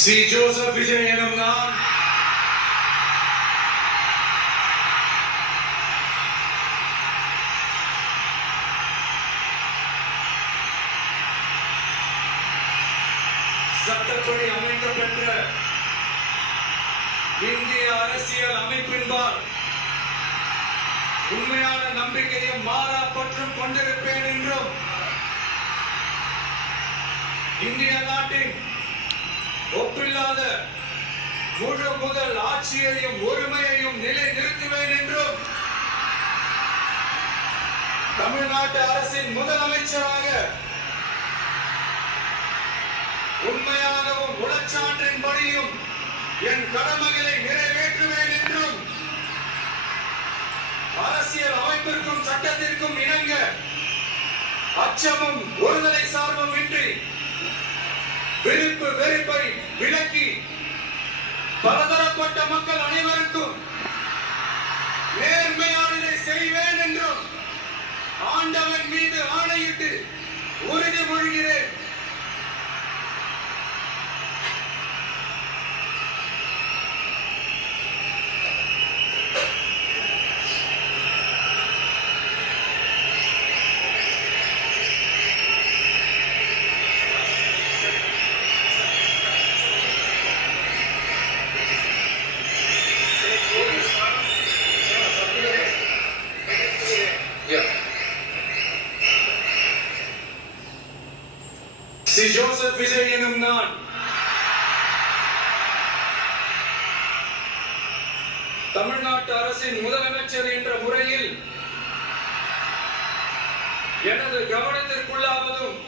C. Joseph Vijay எனும் நான் சட்டப்படி அமைக்கப்பெற்ற இந்திய அரசியல் அமைப்பின்பால் உண்மையான நம்பிக்கையும் மாறா பற்றும் கொண்டிருப்பேன் என்றும் இந்திய நாட்டின் ஒப்பில்லாத முழு முதல் ஆட்சியையும் ஒருமையையும் நிலைநிறுத்துவேன் என்றும் தமிழ்நாட்டு அரசின் முதலமைச்சராக உண்மையாகவும் உளச்சான்றின்படியும் என் கடமைகளை நிறைவேற்றுவேன் என்றும் அரசியல் அமைப்பிற்கும் சட்டத்திற்கும் இணங்க அச்சமும் ஒருதலை சார்பும் இன்றி விருப்பு வெறுப்பை விலக்கி பலதரப்பட்ட மக்கள் அனைவருக்கும் நேர்மையானதை செய்வேன் என்றும் ஆண்டவன் மீது ஆணையிட்டு உறுதிமொழிகிறேன். சி. ஜோசப் விஜய் எனும் நான் தமிழ்நாட்டு அரசின் முதலமைச்சர் என்ற முறையில் எனது கவனத்திற்குள்ளாவதும்